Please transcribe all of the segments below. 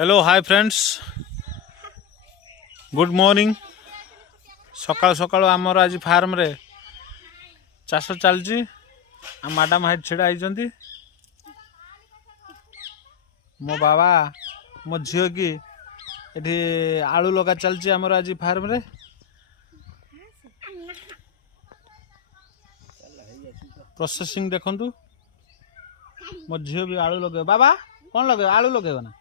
Hello hi friends good morning सकाल सकाल आमर आज फार्म रे चाष चलची मैडम हाइट छिड़ा होती मो बाबा मो झील की ये आलू लगा चलची आमर आज फार्म रे प्रोसेसिंग देखंतु मो झील भी आलू लगे बाबा कौन लगे आलू लगे ना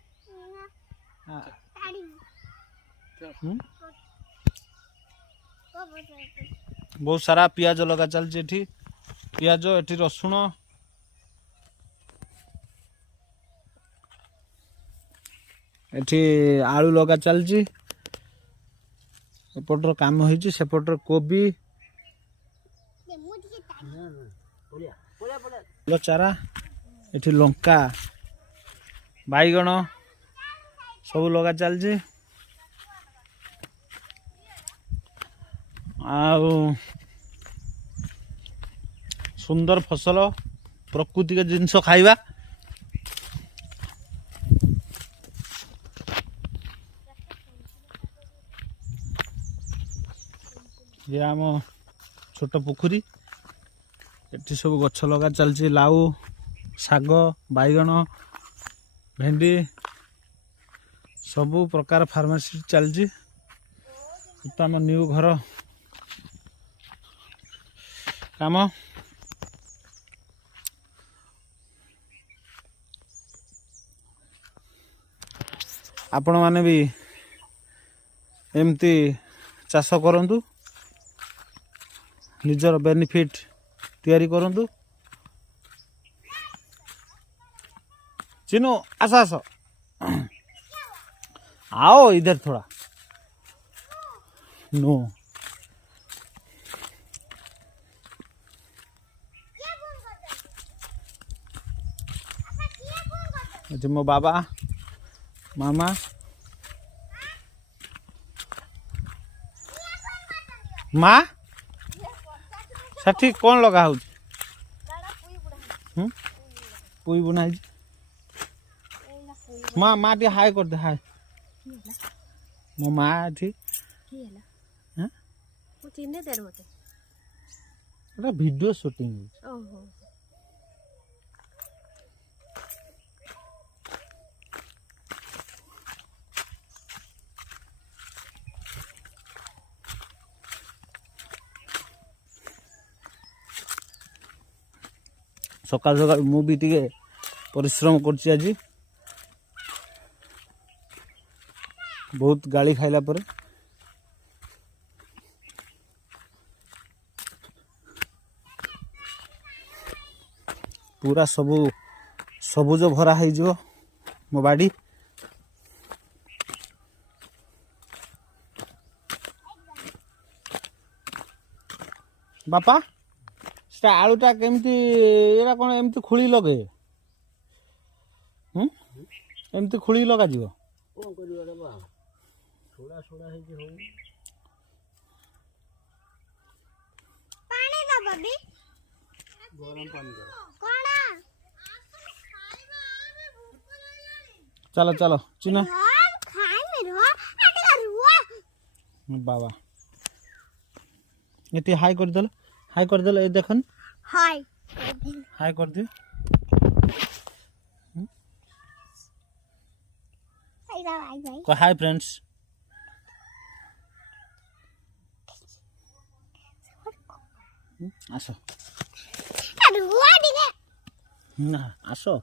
बहुत सारा पियाज लगा चलती पियाज एठी रसुण एठी आलू लगा चलती एपटर काम होइछि सेपटर कोबी चारा एठी लंका बाईगण सब लगा चलती सुंदर फसल प्रकृति के जिनस खाइबा ये आम छोट पोखरी एटी सब गछ लगा चलती लाउ साग बाईगण भेंडी सबु प्रकार फार्मेसी चलती तो आम न्यू घर काम आपण माने भी एमती चाष करंतु निजर बेनिफिट तैयारी करंतु चिनो आस आस आओ इधर थोड़ा नो मो बाबा मामा माँ साठी कौन लगा हो पुई बुना माँ माँ टी हाय कर दे हाय मो माँ ठी वीडियो शूटिंग सकाल सकाल मु भी टिके परिश्रम करछि आज बहुत गाली खाइला पर पूरा सबुज भरा हो जो मो बाड़ी बापा आलूटा केमती एरा कौन एमती खुली लगे एमती खुली लगा जीव चलो चलो चिना बाबा ये हाई कर दल हाई कर दल ये देखन हाय हाय कर दियो को हाय फ्रेंड्स आसो ना आसो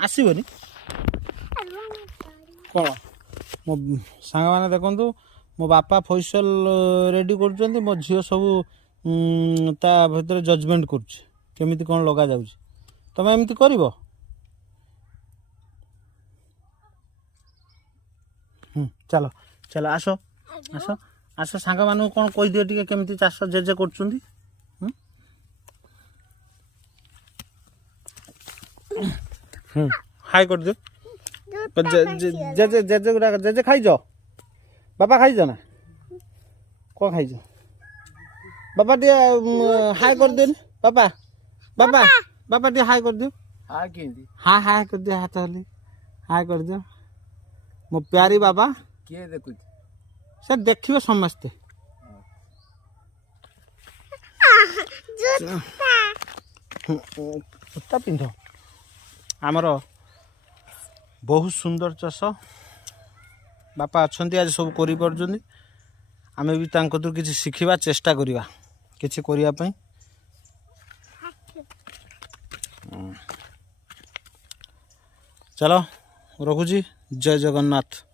आसबनी कौन मो सांग मैंने देखु मो बापा फैसल रेडी कर मो झील सब ता भीतर जजमेंट करमी कौन लगा जा तुम एमती कर चलो चलो आस आस आस सांग मान कौन कहीदियो टे केमी चाष जेजे कर हाई कर दियो जेजे जेजे गुड़ा जेजे खाई बापा खाई ना कौन खाई बापा टे हाई कर दे बापा बापा बापा टे हाई कर दियो हाँ हाई कर दियो हाथ हाय कर दियो मो प्यारी बाबा किए देखु से देखिए समस्ते जूता पिंध आमर बहुत सुंदर चाष बापा अच्छा आज सब कर आमे भी तांको किसी शिखिबा चेष्टा करिबा किसी करिया पई चलो रखुची जय जगन्नाथ।